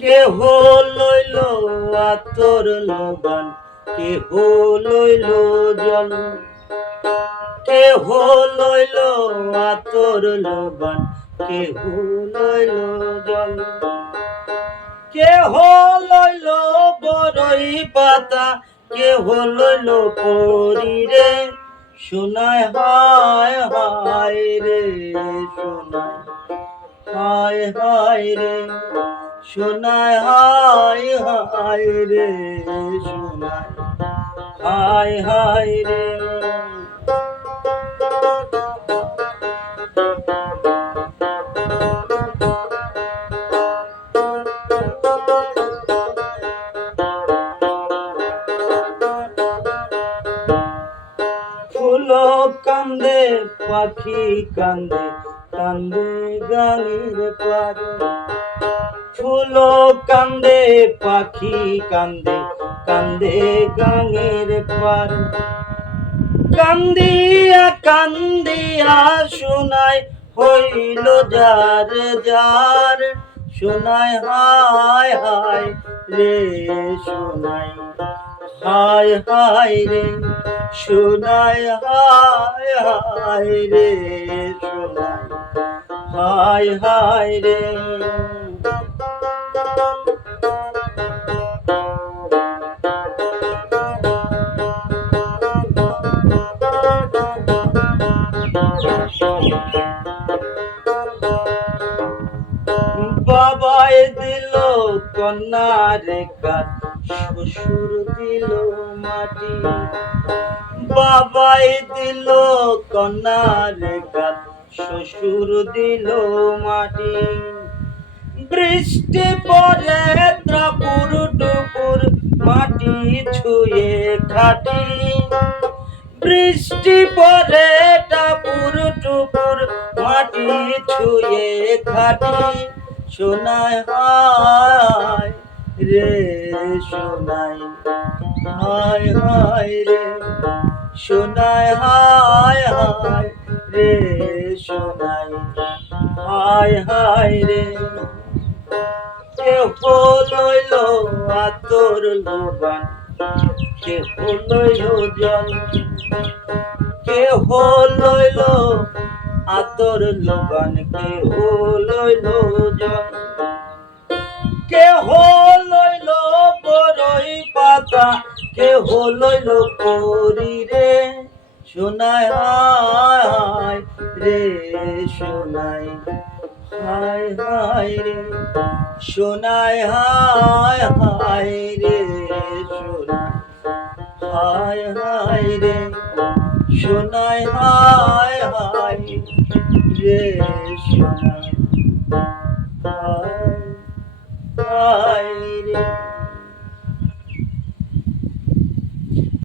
কেহ লইল আতর লবান, কেহ লইল জল, কেহ লইল আতর লবান, কেহ লইল জল, কেহ লইল বরই পাতা, কেহ লইল পরিরে, শোনায় হায় হায় রে, শোনায় হায় হায় রে, শোনায় হায় হায় রে, শোনায় হায় হায় রে। ফুল কান্দে পাখি কান্দে, কান্দে গাঙের পারে, ফুল কান্দে পাখি কান্দে, কান্দে গাঙের পারে, কান্দিয়া কান্দিয়া শোনায় হইল যার যার, শোনায় হায় হায় রে, শোনায় হায় হায় রে, শোনায় হায় হায় রে, শোনায় হায় হায় রে। বাবাই দিল কন্যার কাজ, শ্বশুর দিল মাটি, বাবাই দিল কন্যার কাজ, শ্বশুর দিল মাটি, বৃষ্টি পড়ে ত্রাপুর টুপুর, মাটি ছুঁয়ে খাটি, বৃষ্টি পড়ে টাপুর টুপুর, মাটি ছুঁয়ে খাটি, শোনায় হায় রে, শোনায় হায় হায় রে, শোনায় হায় হায় রে, শোনায় হায় হায় রে। কেহ লইল আতর লবান, কেহ লইল জল, কেহ লইল আতর লবান, কেহ লইল জল, কেহ লইল বরই পাতা, কেহ লইল পরিরে, শোনায় হায় রে, শোনায় হায় হায় রে, শোনায় হায় হায় রে, শোনায় হায় হায় রে, শোনায় হায় হায় রে, শোনায় হায় হায়।